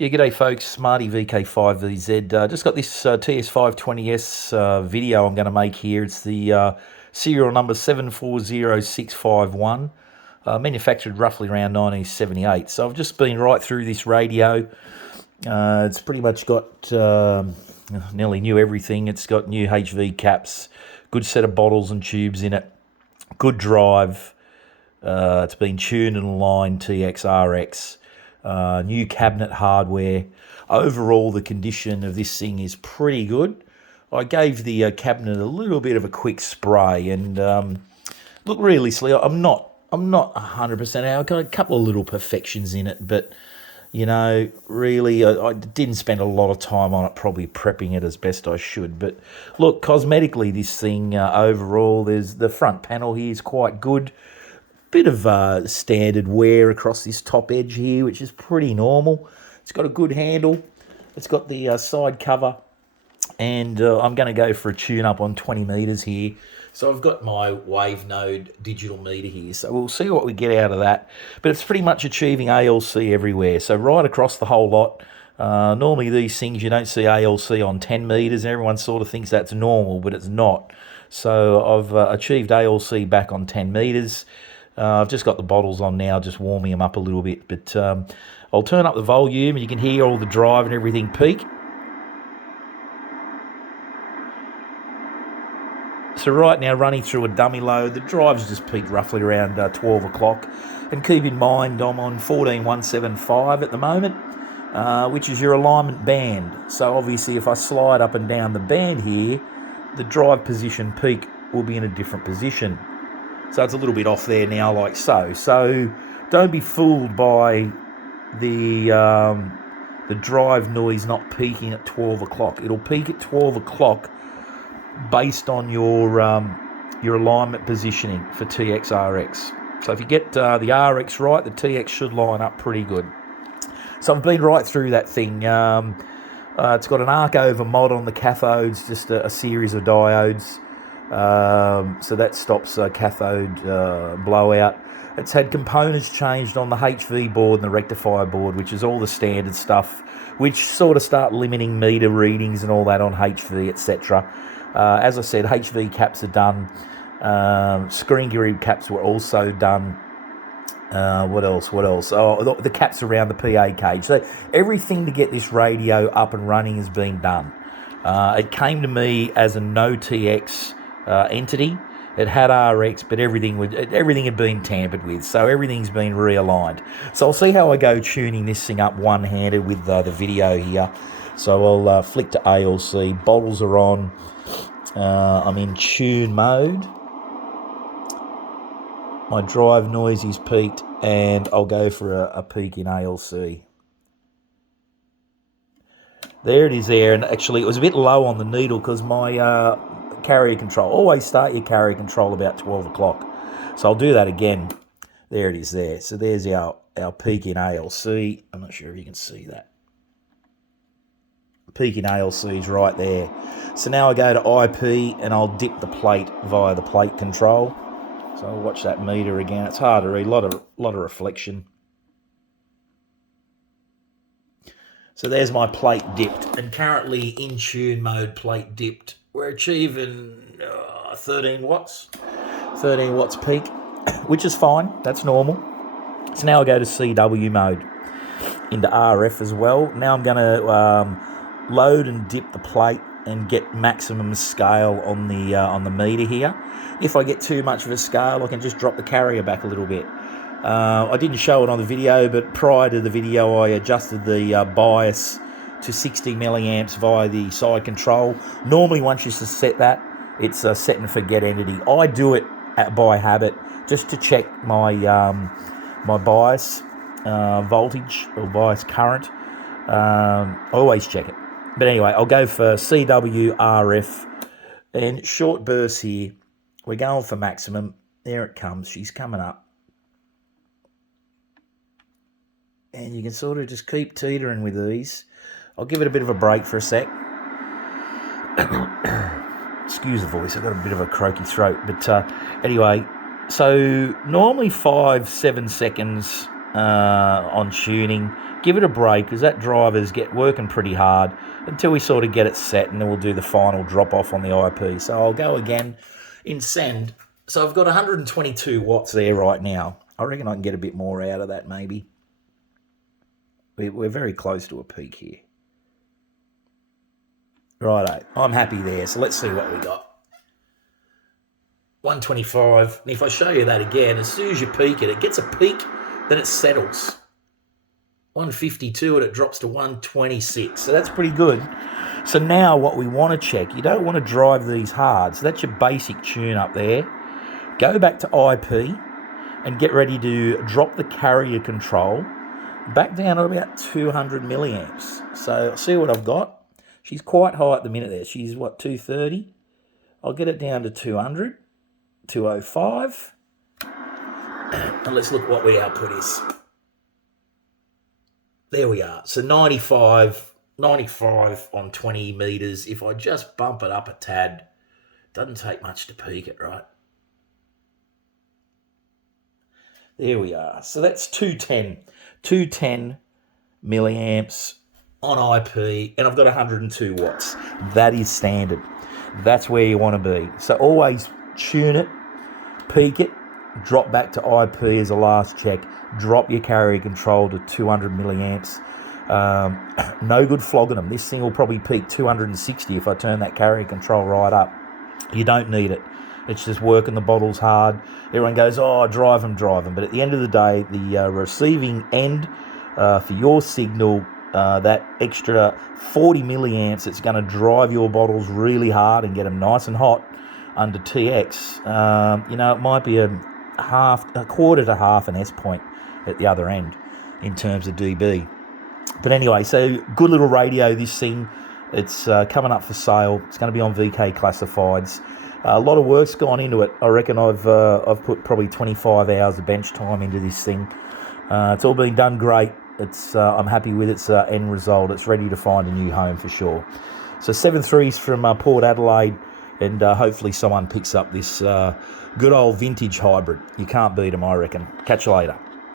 Yeah, g'day folks, Smarty VK5VZ. Just got this ts520s video I'm going to make here. It's the serial number 740651, manufactured roughly around 1978. So I've just been right through this radio. It's pretty much got nearly new everything. It's got new HV caps, good set of bottles and tubes in it, good drive. It's been tuned and aligned TXRX. New cabinet hardware. Overall, the condition of this thing is pretty good. I gave the cabinet a little bit of a quick spray, and look, realistically, I'm not 100% out. I've got a couple of little perfections in it, but you know, really, I didn't spend a lot of time on it, probably prepping it as best I should. But look, cosmetically, this thing overall, there's the front panel here is quite good. Bit of standard wear across this top edge here, which is pretty normal. It's got a good handle. It's got the side cover, and I'm going to go for a tune-up on 20 metres here. So I've got my wave node digital meter here, so we'll see what we get out of that. But it's pretty much achieving ALC everywhere, so right across the whole lot. Normally these things, you don't see ALC on 10 metres, and everyone sort of thinks that's normal, but it's not. So I've achieved ALC back on 10 metres. I've just got the bottles on now, just warming them up a little bit. But I'll turn up the volume, and you can hear all the drive and everything peak. So right now, running through a dummy load, the drive's just peaked roughly around 12 o'clock. And keep in mind, I'm on 14175 at the moment, which is your alignment band. So obviously, if I slide up and down the band here, the drive position peak will be in a different position. So it's a little bit off there now, like so. So don't be fooled by the drive noise not peaking at 12 o'clock. It'll peak at 12 o'clock based on your alignment positioning for TXRX. So if you get the RX right, the TX should line up pretty good. So I've been right through that thing. It's got an arc over mod on the cathodes, just a series of diodes. So that stops cathode blowout. It's had components changed on the HV board and the rectifier board, which is all the standard stuff, which sort of start limiting meter readings and all that on HV, etc. As I said, HV caps are done. Screen gear caps were also done. What else? Oh, the caps around the PA cage. So everything to get this radio up and running has been done. It came to me as a no TX entity. It had RX, but everything had been tampered with, so everything's been realigned. So I'll see how I go tuning this thing up one-handed with the video here. So I'll flick to ALC. Bottles are on. I'm in tune mode. My drive noise is peaked, and I'll go for a peak in ALC. There it is there, and actually it was a bit low on the needle because my carrier control, always start your carrier control about 12 o'clock. So I'll do that again. There it is there. So there's our peak in ALC. I'm not sure if you can see that. Peak in ALC is right there. So now I go to IP and I'll dip the plate via the plate control. So I'll watch that meter again. It's hard to read, a lot of reflection. So there's my plate dipped, and currently in tune mode, plate dipped. We're achieving 13 watts peak, which is fine. That's normal. So now I go to CW mode into RF as well. Now I'm going to load and dip the plate and get maximum scale on the meter here. If I get too much of a scale, I can just drop the carrier back a little bit. I didn't show it on the video, but prior to the video, I adjusted the bias to 60 milliamps via the side control. Normally, once you set that, it's a set and forget entity. I do it by habit just to check my my bias voltage or bias current. I always check it. But anyway, I'll go for CW RF and short bursts here. We're going for maximum. There it comes. She's coming up. And you can sort of just keep teetering with these. I'll give it a bit of a break for a sec. Excuse the voice, I've got a bit of a croaky throat. But anyway, so normally 5-7 seconds on tuning. Give it a break, because that driver's working pretty hard until we sort of get it set, and then we'll do the final drop off on the IP. So I'll go again in send. So I've got 122 watts there right now. I reckon I can get a bit more out of that maybe. We're very close to a peak here. Righto, I'm happy there. So let's see what we got. 125. And if I show you that again, as soon as you peak it gets a peak, then it settles. 152 and it drops to 126. So that's pretty good. So now what we want to check, you don't want to drive these hard. So that's your basic tune up there. Go back to IP and get ready to drop the carrier control back down to about 200 milliamps. So see what I've got. She's quite high at the minute there. She's what, 230? I'll get it down to 200, 205. And let's look what we output is. There we are. So 95 on 20 meters. If I just bump it up a tad, doesn't take much to peak it, right? There we are. So that's 210 milliamps on IP, and I've got 102 watts. That is standard. That's where you want to be. So always tune it, peak it, drop back to IP as a last check, drop your carrier control to 200 milliamps. No good flogging them. This thing will probably peak 260 if I turn that carrier control right up. You don't need it. It's just working the bottles hard. Everyone goes, oh, drive them. But at the end of the day, the receiving end for your signal, that extra 40 milliamps, it's going to drive your bottles really hard and get them nice and hot under TX. It might be a quarter to half an S point at the other end in terms of dB. But anyway, so good little radio, this thing. It's coming up for sale. It's going to be on VK Classifieds. A lot of work's gone into it. I reckon I've put probably 25 hours of bench time into this thing. It's all been done great. I'm happy with its end result. It's ready to find a new home for sure. So 7.3s from Port Adelaide, and hopefully someone picks up this good old vintage hybrid. You can't beat them, I reckon. Catch you later.